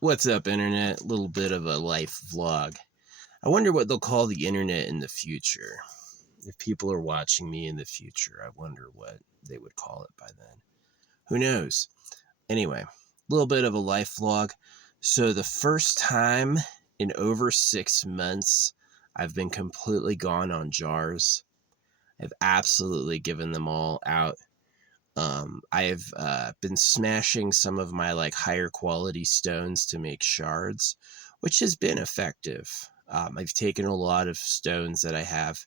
What's up, Internet? A little bit of a life vlog. I wonder what they'll call the Internet in the future. If people are watching me in the future, I wonder what they would call it by then. Who knows? Anyway, a little bit of a life vlog. So, the first time in over 6 months, I've been completely gone on jars. I've absolutely given them all out. I've been smashing some of my higher quality stones to make shards, which has been effective. I've taken a lot of stones that I have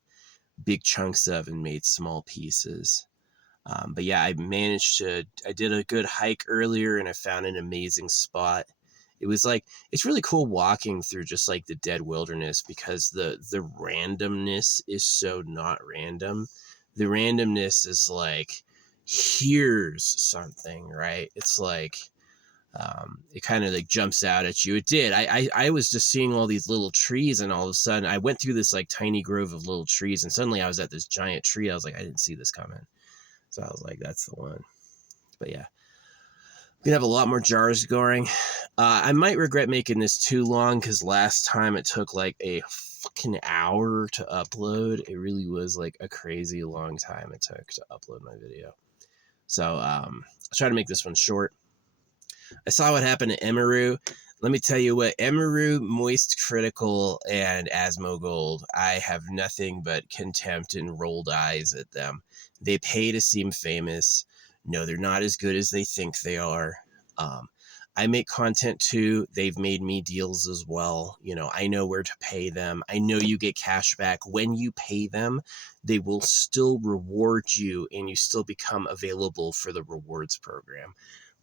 big chunks of and made small pieces. But yeah, I did a good hike earlier and I found an amazing spot. It's really cool walking through just like the dead wilderness because the randomness is so not random. The randomness is like, here's something, right? It's like, it kind of like jumps out at you. It did. I was just seeing all these little trees, and all of a sudden I went through this like tiny grove of little trees, and suddenly I was at this giant tree. I was like, I didn't see this coming. So I was like, that's the one. But yeah, we have a lot more jars going. I might regret making this too long because last time it took like a fucking hour to upload. It really was like a crazy long time it took to upload my video. So I'll try to make this one short. I saw what happened to Emiru. Let me tell you what, Emiru, Moist Critical, and Asmogold, I have nothing but contempt and rolled eyes at them. They pay to seem famous. No, they're not as good as they think they are. I make content too. They've made me deals as well. You know, I know where to pay them. I know you get cash back. When you pay them, they will still reward you and you still become available for the rewards program.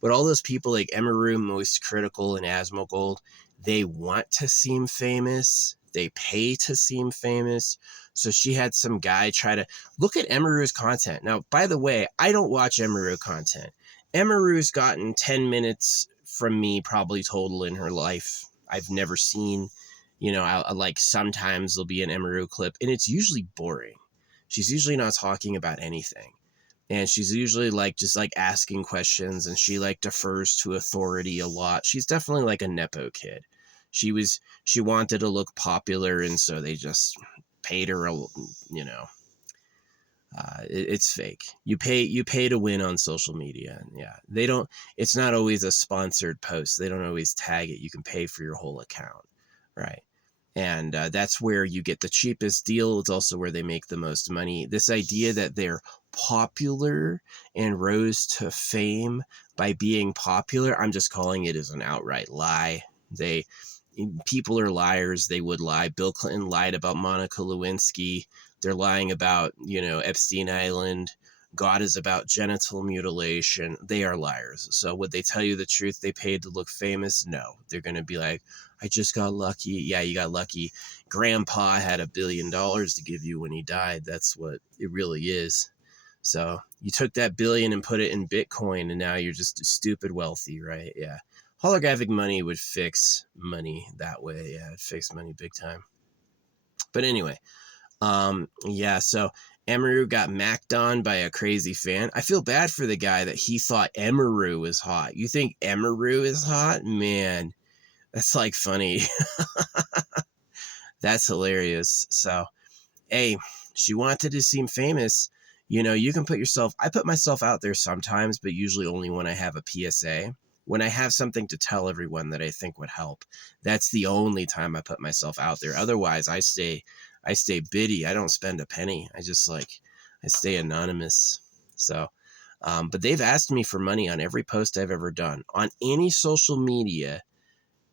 But all those people like Emiru, Moist Critical, and Asmogold, they want to seem famous. They pay to seem famous. So she had some guy try to look at Emiru's content. Now, by the way, I don't watch Emiru content. Emiru's gotten 10 minutes from me probably total in her life. I've never seen, I like sometimes there'll be an Emiru clip, and it's usually boring. She's usually not talking about anything. And she's usually just asking questions, and she defers to authority a lot. She's definitely like a Nepo kid. She wanted to look popular, and so they just paid her, it's fake. You pay to win on social media. And yeah, it's not always a sponsored post. They don't always tag it. You can pay for your whole account. Right. And that's where you get the cheapest deal. It's also where they make the most money. This idea that they're popular and rose to fame by being popular, I'm just calling it as an outright lie. People are liars. They would lie. Bill Clinton lied about Monica Lewinsky. They're lying about, Epstein Island. God is about genital mutilation. They are liars. So would they tell you the truth? They paid to look famous? No. They're going to be like, I just got lucky. Yeah, you got lucky. Grandpa had $1 billion to give you when he died. That's what it really is. So you took that billion and put it in Bitcoin, and now you're just stupid wealthy, right? Yeah. Holographic money would fix money that way. Yeah, it'd fix money big time. But anyway, yeah, so Emiru got macked on by a crazy fan. I feel bad for the guy that he thought Emiru was hot. You think Emiru is hot? Man, that's funny. That's hilarious. So, hey, she wanted to seem famous. You can I put myself out there sometimes, but usually only when I have a PSA. When I have something to tell everyone that I think would help, that's the only time I put myself out there. Otherwise, I stay biddy. I don't spend a penny. I just I stay anonymous. So, but they've asked me for money on every post I've ever done. On any social media,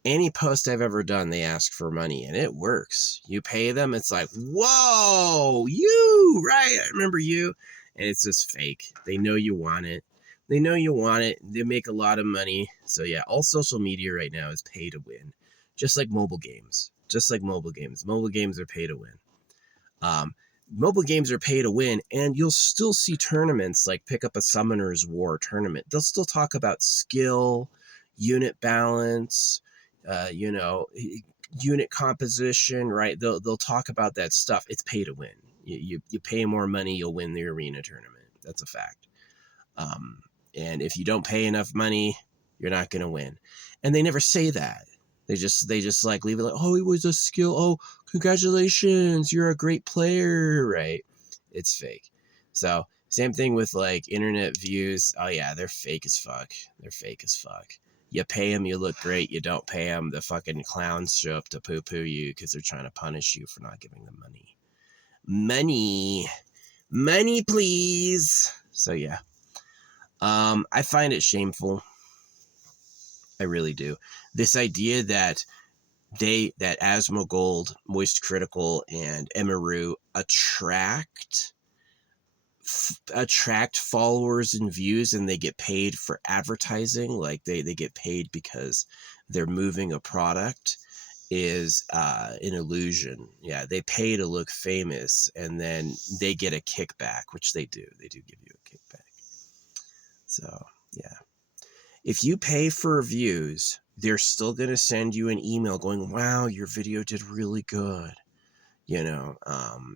any post I've ever done, they ask for money, and it works. You pay them, it's like, whoa, you, right? I remember you. And it's just fake. They know you want it. They know you want it. They make a lot of money. So yeah, all social media right now is pay to win. Just like mobile games. Mobile games are pay to win. Mobile games are pay to win, and you'll still see tournaments like pick up a Summoner's War tournament. They'll still talk about skill, unit balance, unit composition, right? They'll talk about that stuff. It's pay to win. You pay more money, you'll win the arena tournament. That's a fact. And if you don't pay enough money, you're not going to win. And they never say that. They just like leave it like, oh, it was a skill. Oh, congratulations, you're a great player, right? It's fake. So same thing with like internet views. Oh yeah, they're fake as fuck. They're fake as fuck. You pay them, you look great. You don't pay them, the fucking clowns show up to poo-poo you because they're trying to punish you for not giving them money. Money, please. So yeah, I find it shameful. I really do. This idea that Asmongold, Moist Critical, and Emiru attract followers and views, and they get paid for advertising, like they get paid because they're moving a product, is an illusion. Yeah, they pay to look famous, and then they get a kickback, which they do give you a kickback. So yeah, if you pay for views, they're still going to send you an email going, wow, your video did really good. You know,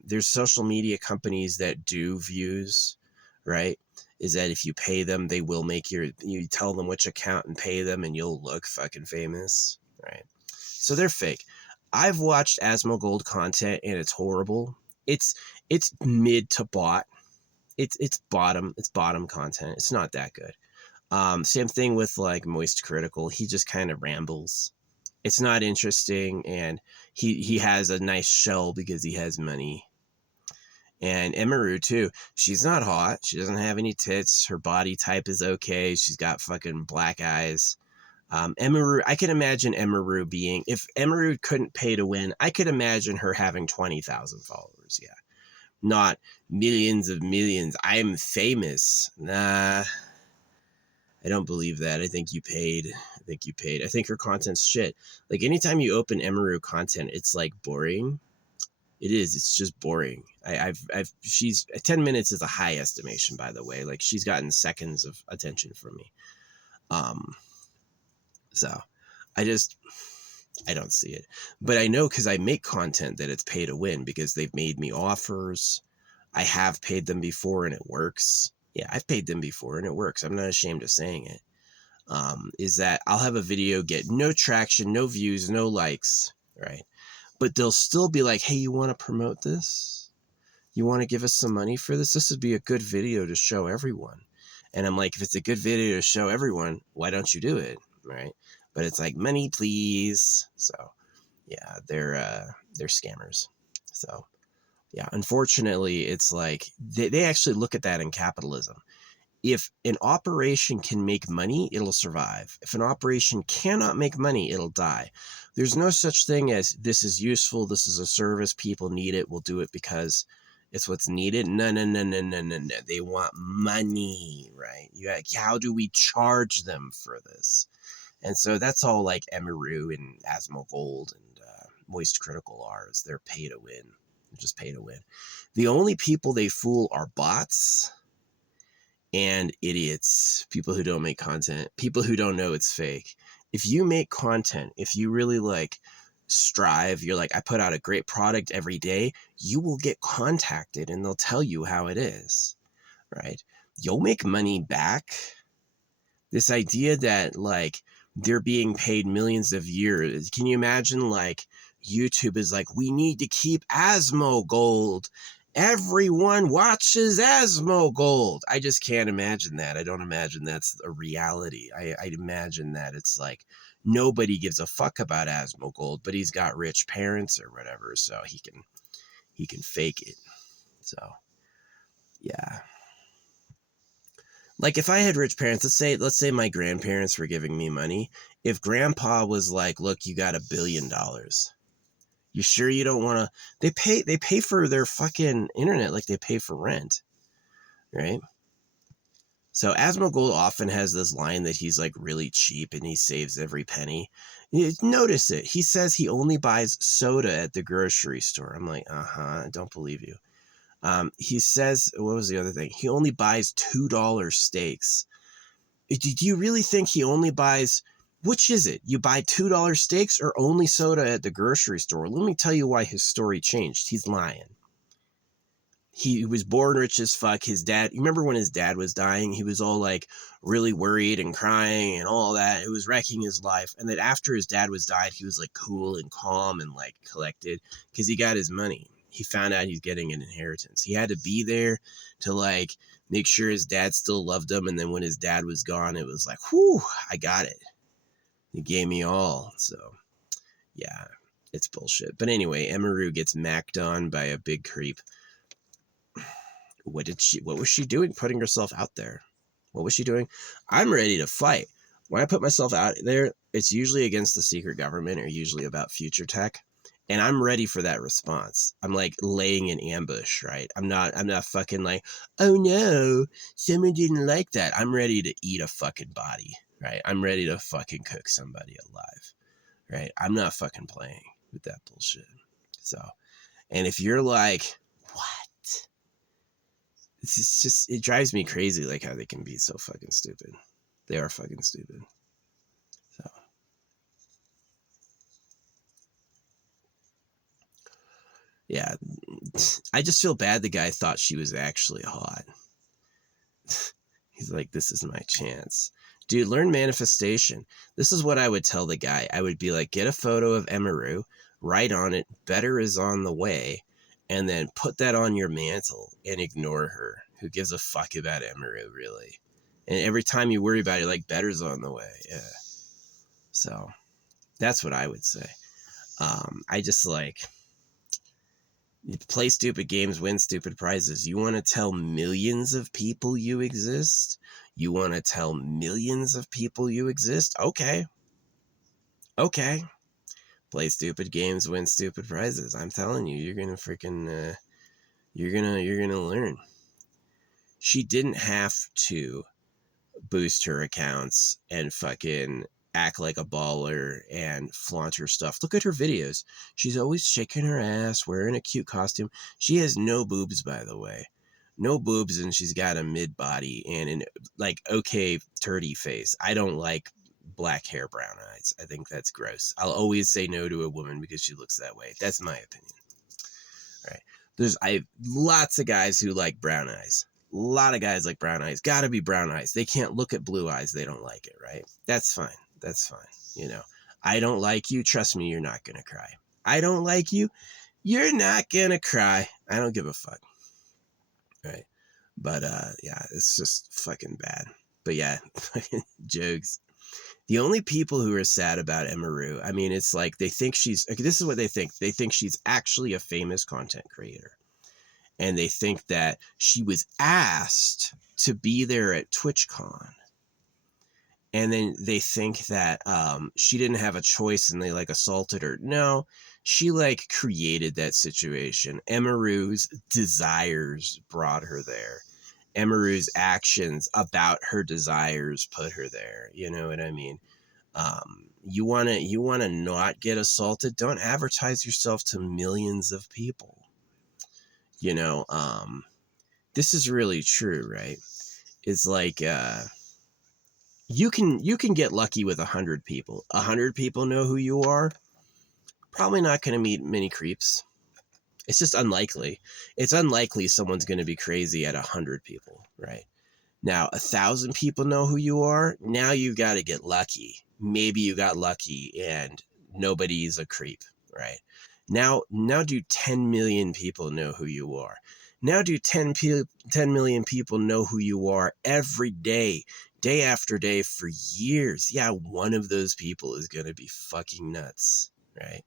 there's social media companies that do views, right? Is that if you pay them, they will make you tell them which account and pay them, and you'll look fucking famous, right? So they're fake. I've watched Asmongold content, and it's horrible. It's mid to bot. It's bottom content. It's not that good. Same thing with like Moist Critical. He just kind of rambles. It's not interesting, and he has a nice shell because he has money. And Emiru too. She's not hot. She doesn't have any tits. Her body type is okay. She's got fucking black eyes. Emiru, I can imagine Emiru being, if Emiru couldn't pay to win, I could imagine her having 20,000 followers. Yeah, not millions of millions. I'm famous. Nah. I don't believe that. I think you paid. I think her content's shit. Like anytime you open Emiru content, it's like boring. It is. It's just boring. She's 10 minutes is a high estimation, by the way. Like she's gotten seconds of attention from me. So I don't see it, but I know because I make content that it's pay to win because they've made me offers. I have paid them before and it works. Yeah, I've paid them before and it works. I'm not ashamed of saying it. Is that I'll have a video get no traction, no views, no likes, right? But they'll still be like, hey, you want to promote this? You want to give us some money for this? This would be a good video to show everyone. And I'm like, if it's a good video to show everyone, why don't you do it, right? But it's like, money, please. So yeah, they're scammers. So yeah, unfortunately, it's like they actually look at that in capitalism. If an operation can make money, it'll survive. If an operation cannot make money, it'll die. There's no such thing as this is useful, this is a service, people need it, we'll do it because it's what's needed. No. They want money, right? How do we charge them for this? And so that's all like Emiru and Asmongold and Moist Critical are, is they're pay to win. They're just pay to win. The only people they fool are bots and idiots, people who don't make content, people who don't know it's fake. If you make content, if you really like strive, you're like, I put out a great product every day, you will get contacted and they'll tell you how it is, right? You'll make money back. This idea that like they're being paid millions of years. Can you imagine like YouTube is like, we need to keep Asmongold. Everyone watches Asmongold. I just can't imagine that. I don't imagine that's a reality. I imagine that it's like nobody gives a fuck about Asmongold, but he's got rich parents or whatever, so he can fake it. So yeah. Like if I had rich parents, let's say my grandparents were giving me money. If grandpa was like, look, you got $1 billion. You sure you don't want to? They pay for their fucking internet like they pay for rent, right? So Asmongold often has this line that he's like really cheap and he saves every penny. Notice it. He says he only buys soda at the grocery store. I'm like, I don't believe you. He says, what was the other thing? He only buys $2 steaks. Do you really think he only buys? Which is it? You buy $2 steaks or only soda at the grocery store? Let me tell you why his story changed. He's lying. he was born rich as fuck. His dad, you remember when his dad was dying? He was all like really worried and crying and all that. It was wrecking his life. And then after his dad was died, he was like cool and calm and like collected because he got his money. He found out he's getting an inheritance. He had to be there to like make sure his dad still loved him. And then when his dad was gone, it was like, whew, I got it. He gave me all. So yeah, it's bullshit. But anyway, Emiru gets macked on by a big creep. What was she doing putting herself out there? What was she doing? I'm ready to fight. When I put myself out there, it's usually against the secret government or usually about future tech. And I'm ready for that response. I'm like laying an ambush, right? I'm not fucking like, oh no, someone didn't like that. I'm ready to eat a fucking body, right? I'm ready to fucking cook somebody alive, right? I'm not fucking playing with that bullshit. So, and if you're like, what? It's just, it drives me crazy like how they can be so fucking stupid. They are fucking stupid. So yeah, I just feel bad the guy thought she was actually hot. He's like, this is my chance. Dude, learn manifestation. This is what I would tell the guy. I would be like, get a photo of Emiru, write on it, better is on the way, and then put that on your mantle and ignore her. Who gives a fuck about Emiru, really? And every time you worry about it, like, better's on the way. Yeah. So that's what I would say. I just like, play stupid games, win stupid prizes. You want to tell millions of people you exist? You want to tell millions of people you exist? Okay. Okay. Play stupid games, win stupid prizes. I'm telling you, you're going to freaking, you're going to learn. She didn't have to boost her accounts and fucking act like a baller and flaunt her stuff. Look at her videos. She's always shaking her ass, wearing a cute costume. She has no boobs, by the way. No boobs, and she's got a mid body and an like okay turdy face. I don't like black hair, brown eyes. I think that's gross. I'll always say no to a woman because she looks that way. That's my opinion. Right. I have lots of guys who like brown eyes. A lot of guys like brown eyes. Gotta be brown eyes. They can't look at blue eyes. They don't like it, right? That's fine. That's fine. You know, I don't like you. Trust me, you're not gonna cry. I don't like you. You're not gonna cry. I don't give a fuck. Right. But yeah, it's just fucking bad. But yeah, jokes. The only people who are sad about Emiru, I mean, it's like they think she's, this is what they think. They think she's actually a famous content creator. And they think that she was asked to be there at TwitchCon. And then they think that she didn't have a choice and they like assaulted her. No, she like created that situation. Emiru's desires brought her there. Emiru's actions about her desires put her there. You know what I mean? You wanna not get assaulted? Don't advertise yourself to millions of people. You know, this is really true, right? It's like you can get lucky with 100 people. 100 people know who you are. Probably not going to meet many creeps. It's just unlikely. It's unlikely someone's going to be crazy at 100 people, right? Now, 1,000 people know who you are. Now you've got to get lucky. Maybe you got lucky and nobody's a creep, right? Now do 10 million people know who you are. Now do 10 million people know who you are every day, day after day for years. Yeah, one of those people is going to be fucking nuts, right?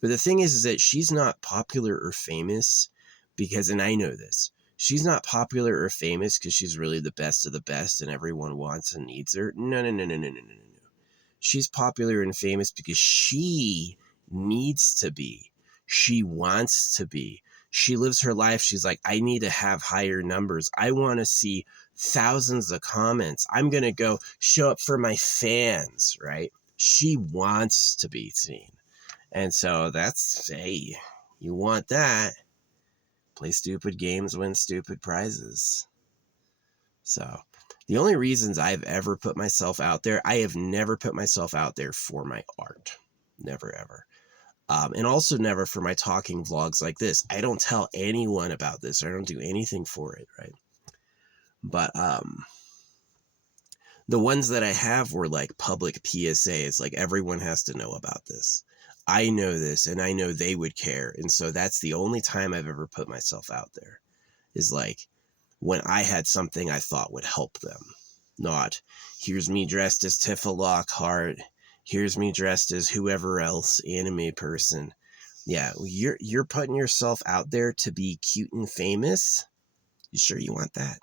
But the thing is that she's not popular or famous because, and I know this, she's not popular or famous because she's really the best of the best and everyone wants and needs her. No, no, no, no, no, no, no, no. She's popular and famous because she needs to be. She wants to be. She lives her life. She's like, I need to have higher numbers. I want to see thousands of comments. I'm going to go show up for my fans, right? She wants to be seen. And so that's, hey, you want that. Play stupid games, win stupid prizes. So the only reasons I've ever put myself out there, I have never put myself out there for my art. Never, ever. And also never for my talking vlogs like this. I don't tell anyone about this. I don't do anything for it, right? But the ones that I have were like public PSAs, like everyone has to know about this. I know this and I know they would care. And so that's the only time I've ever put myself out there, is like when I had something I thought would help them. Not, here's me dressed as Tifa Lockhart, here's me dressed as whoever else, anime person. Yeah, you're putting yourself out there to be cute and famous? You sure you want that?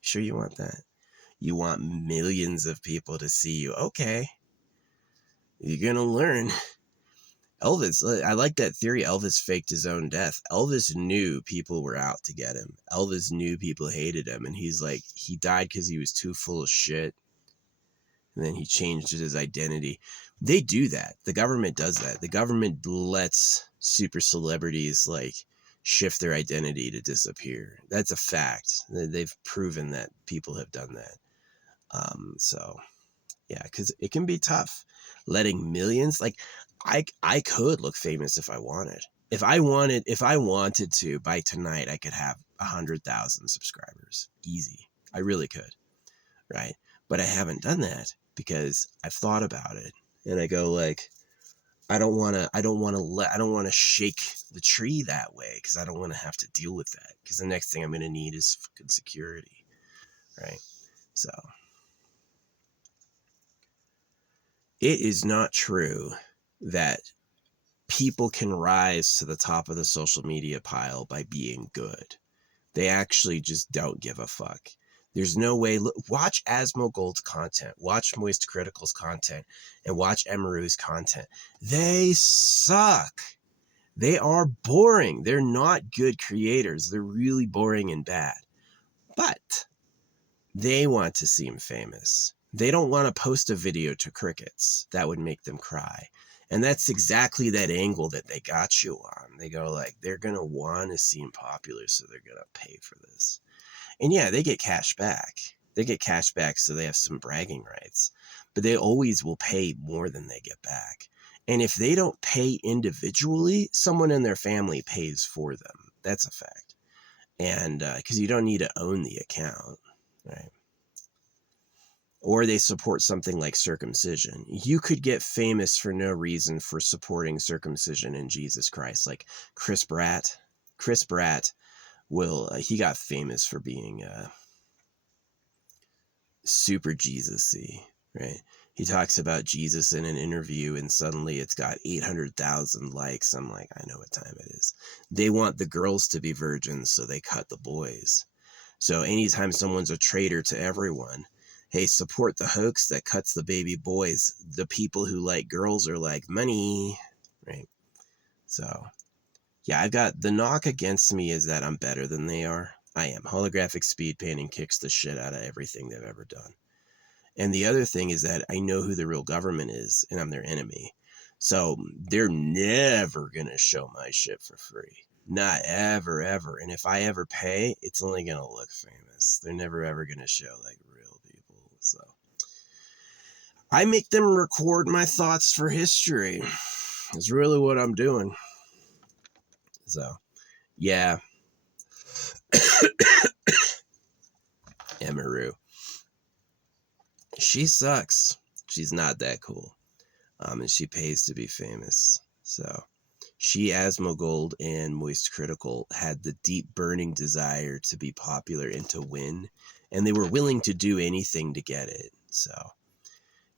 Sure you want that? You want millions of people to see you. Okay. You're going to learn. Elvis, I like that theory. Elvis faked his own death. Elvis knew people were out to get him. Elvis knew people hated him. And he's like, he died because he was too full of shit. And then he changed his identity. They do that. The government does that. The government lets super celebrities like shift their identity to disappear. That's a fact. They've proven that people have done that. So yeah, because it can be tough letting millions, like I could look famous if I wanted. If I wanted to, by tonight, I could have 100,000 subscribers. Easy. I really could. Right. But I haven't done that because I've thought about it and I go like, I don't want to shake the tree that way because I don't want to have to deal with that, because the next thing I'm going to need is fucking security. Right. So it is not true that people can rise to the top of the social media pile by being good. They actually just don't give a fuck. There's no way. Watch Asmogold's content, watch Moist Critical's content, and watch Emiru's content. They suck. They are boring. They're not good creators. They're really boring and bad. But they want to seem famous. They don't want to post a video to crickets. That would make them cry. And that's exactly that angle that they got you on. They go like, they're going to want to seem popular, so they're going to pay for this. And yeah, they get cash back. They get cash back, so they have some bragging rights. But they always will pay more than they get back. And if they don't pay individually, someone in their family pays for them. That's a fact. And because you don't need to own the account, right? Or they support something like circumcision. You could get famous for no reason for supporting circumcision in Jesus Christ. Like Chris Pratt. Chris Pratt he got famous for being super Jesus-y, right? He talks about Jesus in an interview and suddenly it's got 800,000 likes. I'm like, I know what time it is. They want the girls to be virgins, so they cut the boys. So anytime someone's a traitor to everyone, hey, support the hoax that cuts the baby boys. The people who like girls are like, money, right? So yeah, I've got the knock against me is that I'm better than they are. I am. Holographic speed painting kicks the shit out of everything they've ever done. And the other thing is that I know who the real government is, and I'm their enemy. So they're never going to show my shit for free. Not ever, ever. And if I ever pay, it's only going to look famous. They're never, ever going to show like real people. So I make them record my thoughts for history. That's really what I'm doing. So, yeah. Emiru. She sucks. She's not that cool. And she pays to be famous. So she, Asmogold, and Moist Critical had the deep burning desire to be popular and to win, and they were willing to do anything to get it. So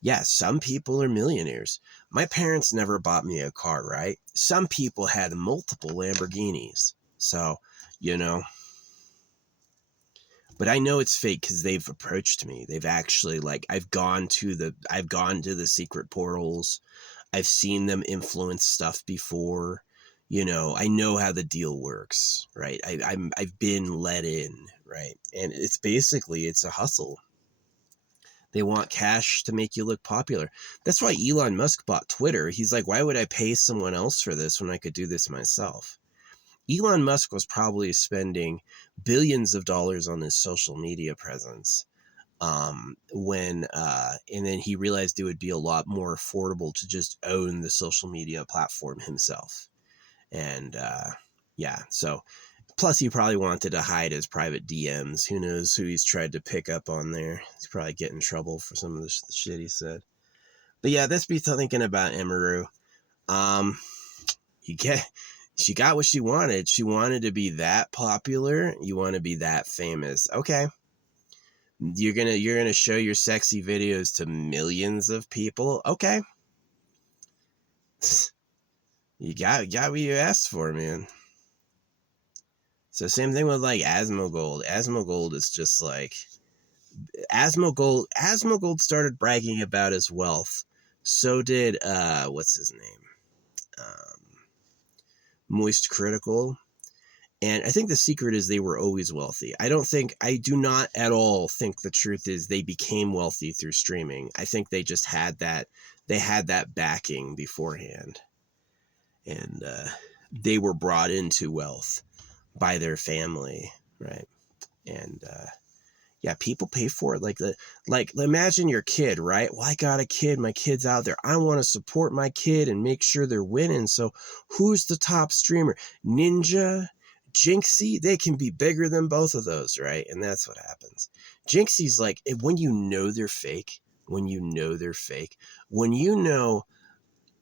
yeah, some people are millionaires. My parents never bought me a car, right? Some people had multiple Lamborghinis. So, but I know it's fake because they've approached me. They've actually, like, I've gone to the secret portals. I've seen them influence stuff before. I know how the deal works, right? I've been let in, right? And it's a hustle. They want cash to make you look popular. That's why Elon Musk bought Twitter. He's like, why would I pay someone else for this when I could do this myself? Elon Musk was probably spending billions of dollars on his social media presence And then he realized it would be a lot more affordable to just own the social media platform himself. And yeah, so plus he probably wanted to hide his private DMs. Who knows who he's tried to pick up on there? He's probably getting in trouble for some of the shit he said. But yeah, that's me thinking about Emiru. Um, you get she got what she wanted. She wanted to be that popular. You want to be that famous. Okay. You're gonna show your sexy videos to millions of people. Okay. You got what you asked for, man. So same thing with like Asmongold. Asmongold is just like Asmongold started bragging about his wealth. So did what's his name? Moist Critical. And I think the secret is they were always wealthy. I do not at all think the truth is they became wealthy through streaming. I think they just had that backing beforehand. And they were brought into wealth by their family, right? And yeah, people pay for it. Like imagine your kid, right? Well, I got a kid, my kid's out there. I want to support my kid and make sure they're winning. So who's the top streamer? Ninja, Jinxie, they can be bigger than both of those, right? And that's what happens. Jinxie's like when you know they're fake, when you know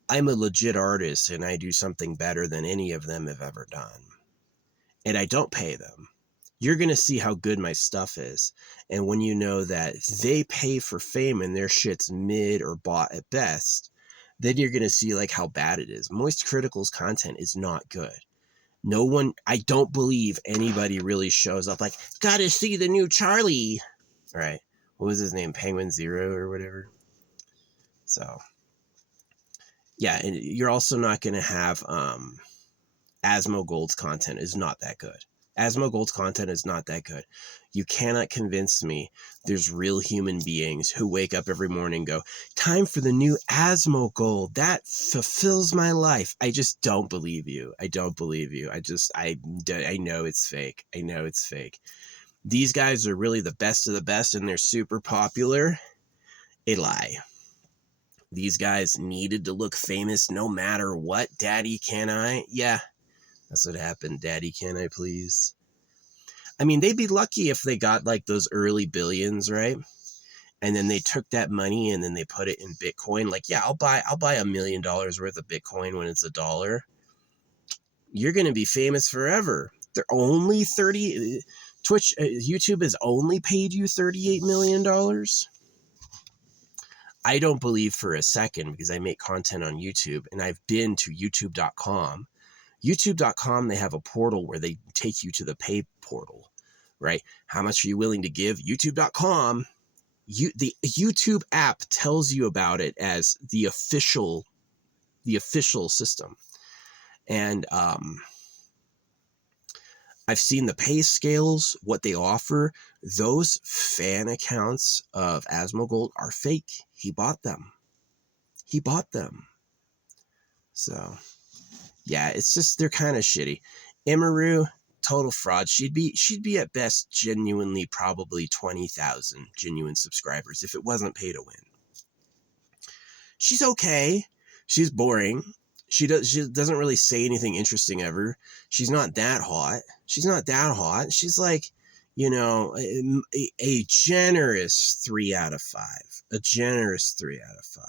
I'm a legit artist and I do something better than any of them have ever done, and I don't pay them, you're going to see how good my stuff is. And when you know that they pay for fame and their shit's mid or bought at best, then you're going to see like how bad it is. Moist Critical's content is not good. I don't believe anybody really shows up like, gotta see the new Charlie. Right. What was his name? Penguin Zero or whatever. So, yeah. And you're also not going to have, Asmongold's content is not that good. Asmongold's content is not that good. You cannot convince me there's real human beings who wake up every morning and go, time for the new Asmongold. That fulfills my life. I just don't believe you. I don't believe you. I know it's fake. I know it's fake. These guys are really the best of the best and they're super popular. A lie. These guys needed to look famous no matter what. Daddy, can I? Yeah. That's what happened. Daddy, can I please? I mean, they'd be lucky if they got like those early billions, right? And then they took that money and then they put it in Bitcoin. Like, yeah, I'll buy $1 million worth of Bitcoin when it's $1. You're going to be famous forever. They're only YouTube has only paid you $38 million. I don't believe for a second because I make content on YouTube and I've been to youtube.com. YouTube.com, they have a portal where they take you to the pay portal, right? How much are you willing to give? YouTube.com, the YouTube app tells you about it as the official system. And I've seen the pay scales, what they offer. Those fan accounts of Asmongold are fake. He bought them. So yeah, it's just they're kind of shitty. Emiru, total fraud. She'd be at best genuinely probably 20,000 genuine subscribers if it wasn't pay to win. She's okay. She's boring. She doesn't really say anything interesting ever. She's not that hot. She's like, a generous 3 out of 5. A generous 3 out of 5.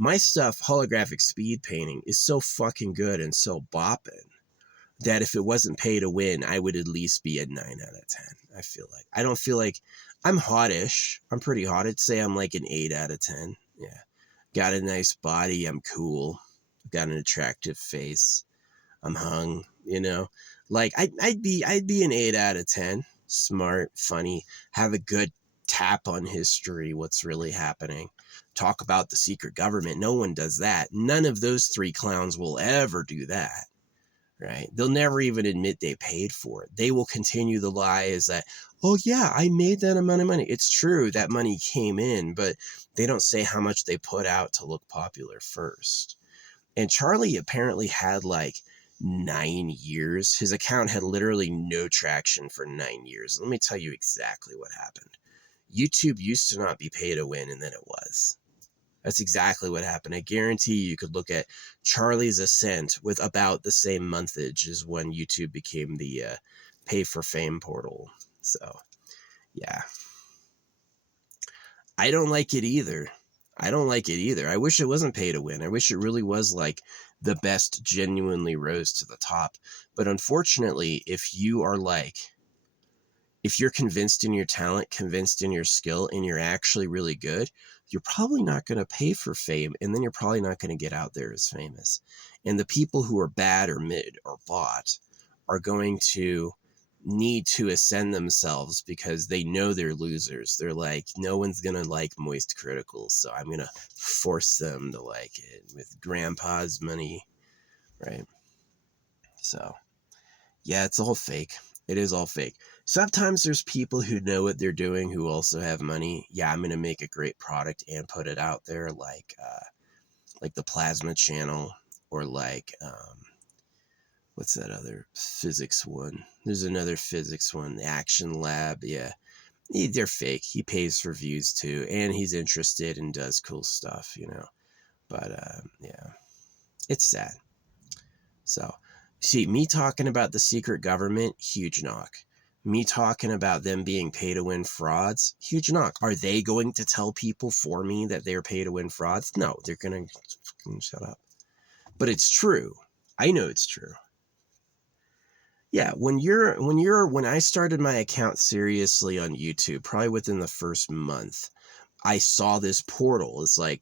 My stuff, holographic speed painting, is so fucking good and so bopping that if it wasn't pay to win, I would at least be a 9 out of 10. I don't feel like I'm hottish. I'm pretty hot. I'd say I'm like an 8 out of 10. Yeah. Got a nice body. I'm cool. Got an attractive face. I'm hung, like I'd be an 8 out of 10. Smart, funny, have a good tap on history. What's really happening? Talk about the secret government. No one does that. None of those 3 clowns will ever do that, right? They'll never even admit they paid for it. They will continue the lie is that, oh yeah, I made that amount of money. It's true that money came in, but they don't say how much they put out to look popular first. And Charlie apparently had like 9 years. His account had literally no traction for 9 years. Let me tell you exactly what happened. YouTube used to not be pay to win, and then it was. That's exactly what happened. I guarantee you could look at Charlie's Ascent with about the same monthage as when YouTube became the pay for fame portal. So, yeah. I don't like it either. I don't like it either. I wish it wasn't pay to win. I wish it really was like the best genuinely rose to the top. But unfortunately, if you're convinced in your talent, convinced in your skill, and you're actually really good, you're probably not going to pay for fame, and then you're probably not going to get out there as famous. And the people who are bad or mid or bot are going to need to ascend themselves because they know they're losers. They're like, no one's going to like Moist Criticals, so I'm going to force them to like it with grandpa's money, right? So, yeah, it's all fake. It is all fake. Sometimes there's people who know what they're doing who also have money. Yeah, I'm going to make a great product and put it out there like the Plasma Channel or what's that other physics one? There's another physics one, the Action Lab. Yeah, they're fake. He pays for views too, and he's interested and does cool stuff, But yeah, it's sad. So, see, me talking about the secret government, huge knock. Me talking about them being pay to win frauds, huge knock. Are they going to tell people for me that they're pay to win frauds? No, they're going to shut up. But it's true. I know it's true. Yeah, when I started my account seriously on YouTube, probably within the first month, I saw this portal. It's like,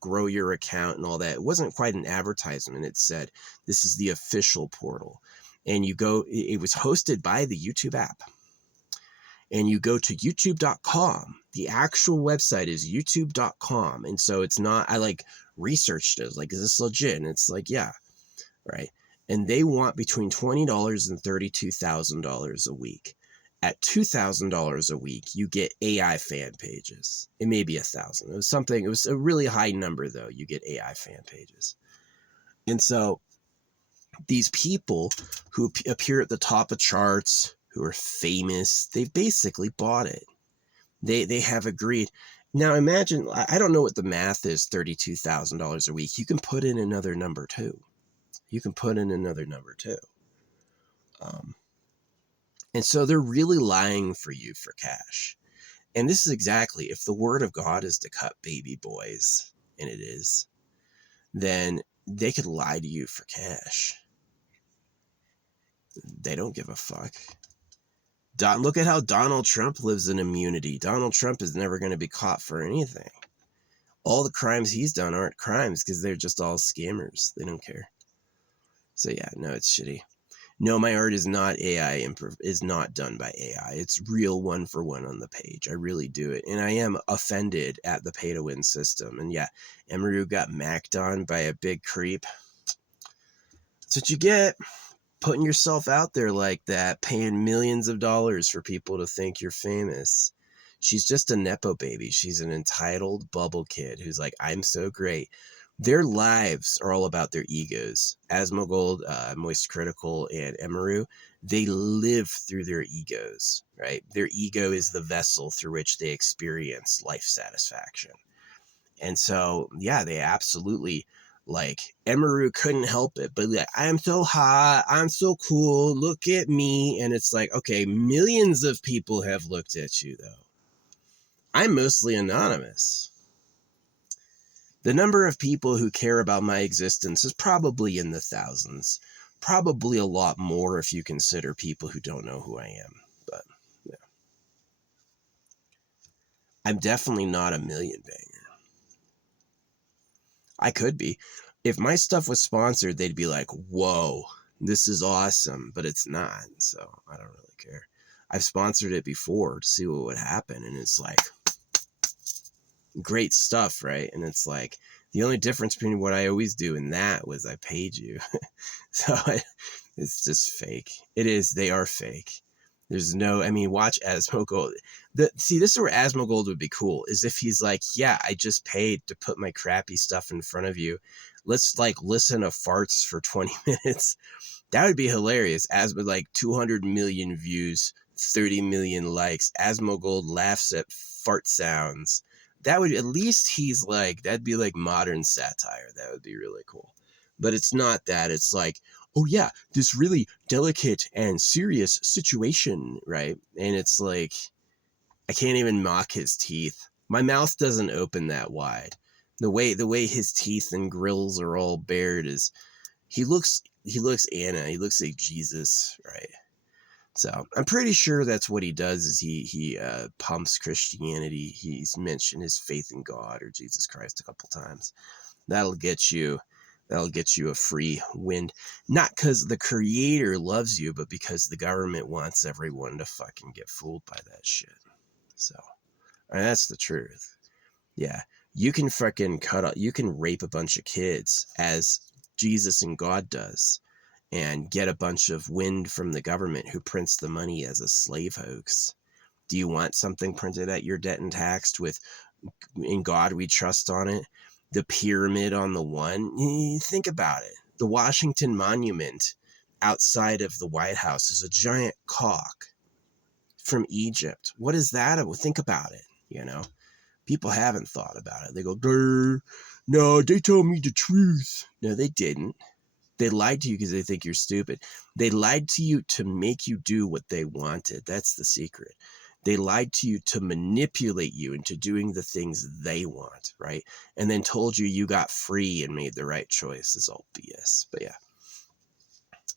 grow your account and all that. It wasn't quite an advertisement. It said, this is the official portal. And it was hosted by the YouTube app. And you go to youtube.com. The actual website is youtube.com. And so it's not, I researched it. Like, is this legit? And it's like, yeah, right. And they want between $20 and $32,000 a week. At $2,000 a week, you get AI fan pages. It may be 1,000. It was a really high number though. You get AI fan pages. And so these people who appear at the top of charts, who are famous, they've basically bought it. They have agreed. Now imagine, I don't know what the math is, $32,000 a week. You can put in another number too. And so they're really lying for you for cash. And this is exactly, if the word of God is to cut baby boys, and it is, then they could lie to you for cash. They don't give a fuck. Look at how Donald Trump lives in immunity. Donald Trump is never going to be caught for anything. All the crimes he's done aren't crimes because they're just all scammers. They don't care. So yeah, no, it's shitty. No, my art is not AI, is not done by AI. It's real one for one on the page. I really do it. And I am offended at the pay to win system. And yeah, Emiru got macked on by a big creep. That's what you get. Putting yourself out there like that, paying millions of dollars for people to think you're famous. She's just a Nepo baby. She's an entitled bubble kid who's like, I'm so great. Their lives are all about their egos. Asmongold, Moist Critical, and Emiru, they live through their egos, right? Their ego is the vessel through which they experience life satisfaction. And so, yeah, they absolutely, Emiru couldn't help it, but I'm so hot, I'm so cool, look at me. And it's like, okay, millions of people have looked at you, though. I'm mostly anonymous. The number of people who care about my existence is probably in the thousands. Probably a lot more if you consider people who don't know who I am. But, yeah. I'm definitely not a million banger. I could be. If my stuff was sponsored, they'd be like, whoa, this is awesome. But it's not, so I don't really care. I've sponsored it before to see what would happen, and it's like, great stuff, right? And it's like, the only difference between what I always do and that was I paid you. So it's just fake. It is. They are fake. There's no, watch Asmongold. This is where Asmongold would be cool, is if he's like, yeah, I just paid to put my crappy stuff in front of you. Let's listen to farts for 20 minutes. That would be hilarious. 200 million views, 30 million likes. Asmongold laughs at fart sounds. That would, at least he's like, that'd be like modern satire. That would be really cool. But it's not that. It's like, oh yeah, this really delicate and serious situation, right? And it's like, I can't even mock his teeth. My mouth doesn't open that wide. The way his teeth and grills are all bared is, he looks Anna. He looks like Jesus, right? So I'm pretty sure that's what he does. Is he pumps Christianity. He's mentioned his faith in God or Jesus Christ a couple times. That'll get you a free wind. Not because the creator loves you, but because the government wants everyone to fucking get fooled by that shit. So, and that's the truth. Yeah, you can fucking you can rape a bunch of kids as Jesus and God does, and get a bunch of wind from the government who prints the money as a slave hoax. Do you want something printed at your debt and taxed with "In God We Trust" on it? The pyramid on the one? Think about it. The Washington Monument outside of the White House is a giant cock from Egypt. What is that? Think about it, you know? People haven't thought about it. They go, no, they told me the truth. No, they didn't. They lied to you because they think you're stupid. They lied to you to make you do what they wanted. That's the secret. They lied to you to manipulate you into doing the things they want, right? And then told you you got free and made the right choice. It's all BS. But yeah.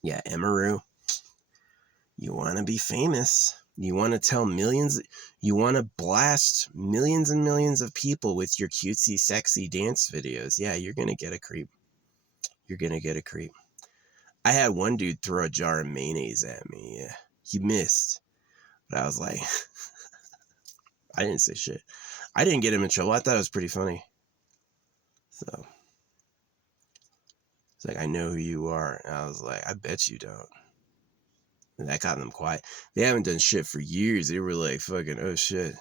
Yeah, Emiru, you want to be famous. You want to tell millions, you want to blast millions and millions of people with your cutesy, sexy dance videos. Yeah, you're going to get a creep. You're going to get a creep. I had one dude throw a jar of mayonnaise at me. Yeah, he missed. But I was like, I didn't say shit. I didn't get him in trouble. I thought it was pretty funny. So it's like, I know who you are. And I was like, I bet you don't. And that got them quiet. They haven't done shit for years. They were like, fucking, oh shit.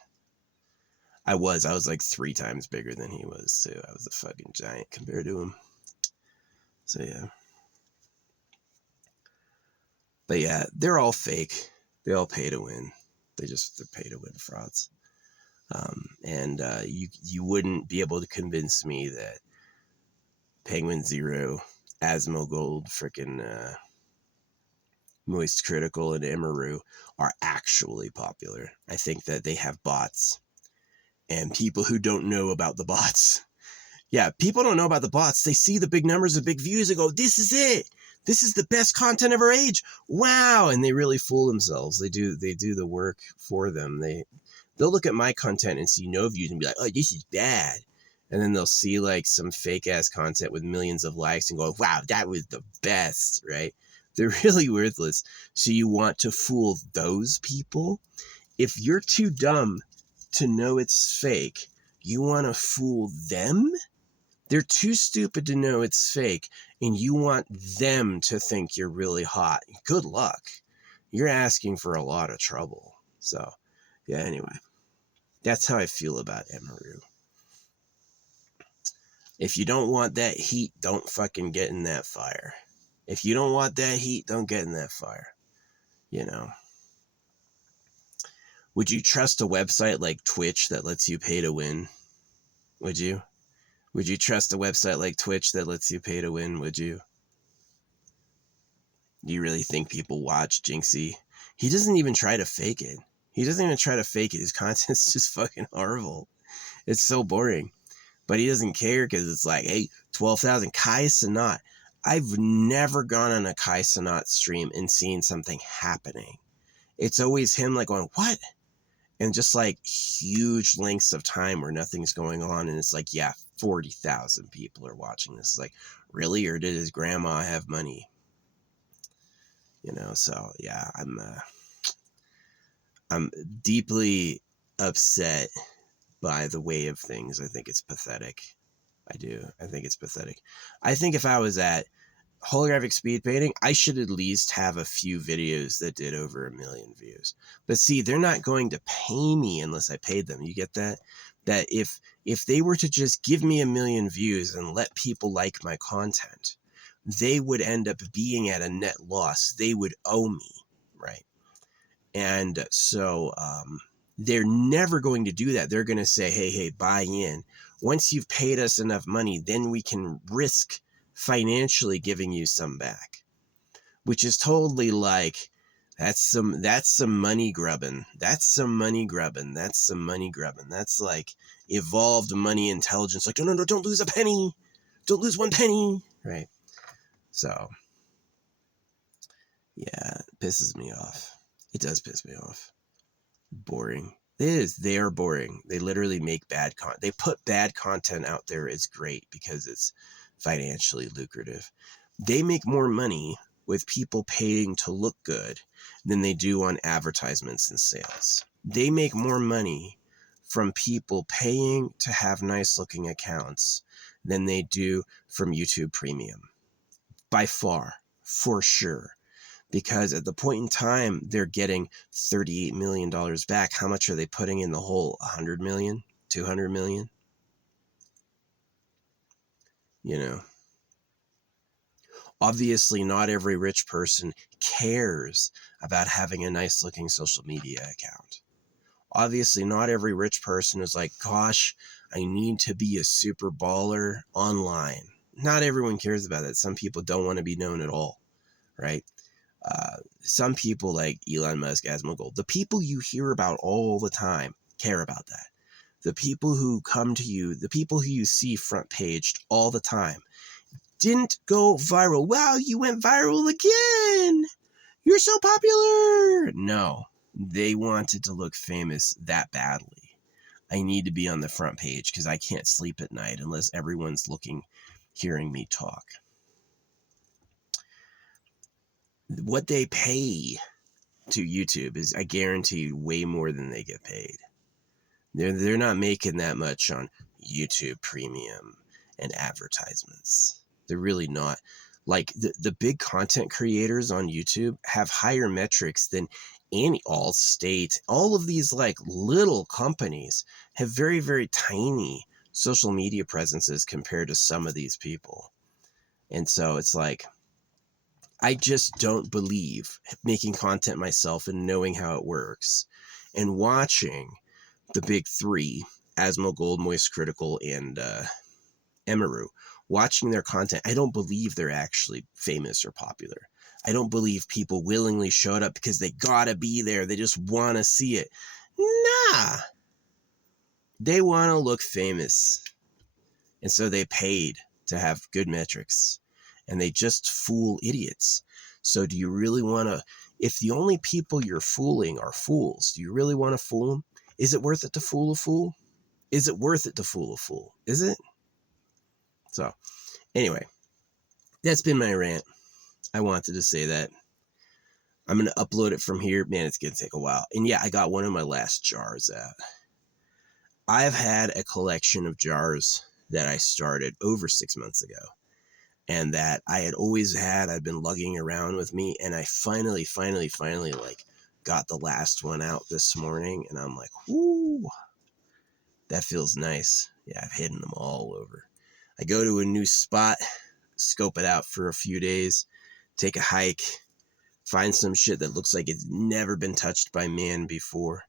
I was like 3 times bigger than he was too. I was a fucking giant compared to him. So yeah. But yeah, they're all fake. They all pay to win. They're pay to win frauds. You wouldn't be able to convince me that Penguin Zero, Asmongold, freaking Moist Critical, and Emiru are actually popular. I think that they have bots and people who don't know about the bots. Yeah, people don't know about the bots. They see the big numbers and big views and go, this is it. This is the best content of our age. Wow. And they really fool themselves. They do the work for them. They'll look at my content and see no views and be like, oh, this is bad. And then they'll see like some fake ass content with millions of likes and go, wow, that was the best, right? They're really worthless. So you want to fool those people? If you're too dumb to know it's fake, you want to fool them? They're too stupid to know it's fake, and you want them to think you're really hot. Good luck. You're asking for a lot of trouble. So, yeah, anyway. That's how I feel about Emiru. If you don't want that heat, don't fucking get in that fire. If you don't want that heat, don't get in that fire. You know. Would you trust a website like Twitch that lets you pay to win? Would you? Would you trust a website like Twitch that lets you pay to win? Would you? Do you really think people watch Jinxie? He doesn't even try to fake it. His content's just fucking horrible. It's so boring. But he doesn't care because it's like, hey, 12,000 Kai Sanat. I've never gone on a Kai Sanat stream and seen something happening. It's always him like going, what? And just like huge lengths of time where nothing's going on. And it's like, yeah, 40,000 people are watching this. It's like, really? Or did his grandma have money? You know, so yeah, I'm deeply upset by the way of things. I think it's pathetic. I do. I think it's pathetic. I think if I was at holographic speed painting, I should at least have a few videos that did over 1 million views. But see, they're not going to pay me unless I paid them. You get that? That if they were to just give me 1 million views and let people like my content, they would end up being at a net loss. They would owe me, right? And so they're never going to do that. They're going to say, hey, buy in. Once you've paid us enough money, then we can risk financially giving you some back, which is totally like, that's some money grubbing. That's some money grubbing. That's some money grubbing. That's like evolved money intelligence. Like, no, don't lose a penny. Don't lose one penny. Right. So, yeah, it pisses me off. It does piss me off. Boring. It is. They are boring. They literally make bad content. They put bad content out there as great because it's financially lucrative. They make more money with people paying to look good than they do on advertisements and sales. They make more money from people paying to have nice looking accounts than they do from YouTube Premium. By far, for sure. Because at the point in time, they're getting $38 million back. How much are they putting in the hole? 100 million? 200 million? You know, obviously not every rich person cares about having a nice looking social media account. Obviously not every rich person is like, gosh, I need to be a super baller online. Not everyone cares about that. Some people don't want to be known at all, right? Some people like Elon Musk, Asmongold, the people you hear about all the time care about that. The people who come to you, the people who you see front paged all the time, didn't go viral. Wow, you went viral again. You're so popular. No, they wanted to look famous that badly. I need to be on the front page because I can't sleep at night unless everyone's hearing me talk. What they pay to YouTube is, I guarantee, way more than they get paid. They're not making that much on YouTube Premium and advertisements. They're really not. Like the big content creators on YouTube have higher metrics than Allstate. All of these like little companies have very, very tiny social media presences compared to some of these people. And so it's like, I just don't believe making content myself and knowing how it works and watching the big three, Asmongold, Moist Critical, and Emiru, watching their content. I don't believe they're actually famous or popular. I don't believe people willingly showed up because they gotta be there. They just want to see it. Nah. They want to look famous. And so they paid to have good metrics. And they just fool idiots. So do you really want to, if the only people you're fooling are fools, do you really want to fool them? Is it worth it to fool a fool? Is it worth it to fool a fool? Is it? So anyway, that's been my rant. I wanted to say that. I'm going to upload it from here. Man, it's going to take a while. And yeah, I got one of my last jars out. I've had a collection of jars that I started over 6 months ago. And that I had always had, I've been lugging around with me. And I finally, like, got the last one out this morning. And I'm like, whoo, that feels nice. Yeah, I've hidden them all over. I go to a new spot, scope it out for a few days, take a hike, find some shit that looks like it's never been touched by man before.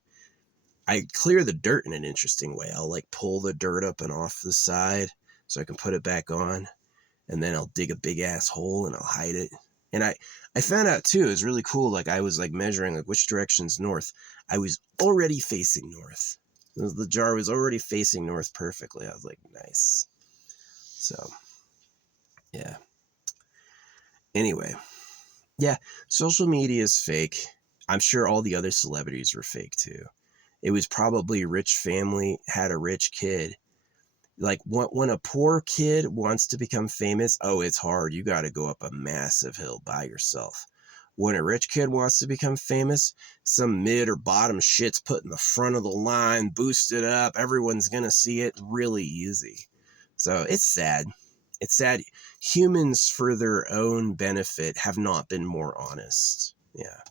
I clear the dirt in an interesting way. I'll like pull the dirt up and off the side so I can put it back on. And then I'll dig a big ass hole and I'll hide it. And I found out too, it was really cool. Like I was like measuring like which direction's north. I was already facing north. The jar was already facing north perfectly. I was like, nice. So, yeah. Anyway, yeah, social media is fake. I'm sure all the other celebrities were fake too. It was probably a rich family, had a rich kid. Like when a poor kid wants to become famous, oh, it's hard. You got to go up a massive hill by yourself. When a rich kid wants to become famous, some mid or bottom shit's put in the front of the line, boosted up. Everyone's going to see it really easy. So it's sad. It's sad. Humans, for their own benefit, have not been more honest. Yeah.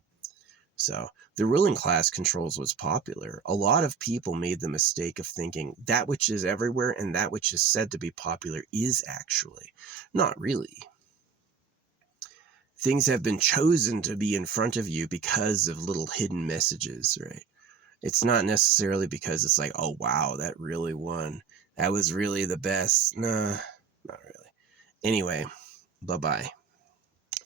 So the ruling class controls what's popular. A lot of people made the mistake of thinking that which is everywhere and that which is said to be popular is actually not really. things have been chosen to be in front of you because of little hidden messages, right? It's not necessarily because it's like, oh wow, that really won. That was really the best. Nah, not really. Anyway, bye bye.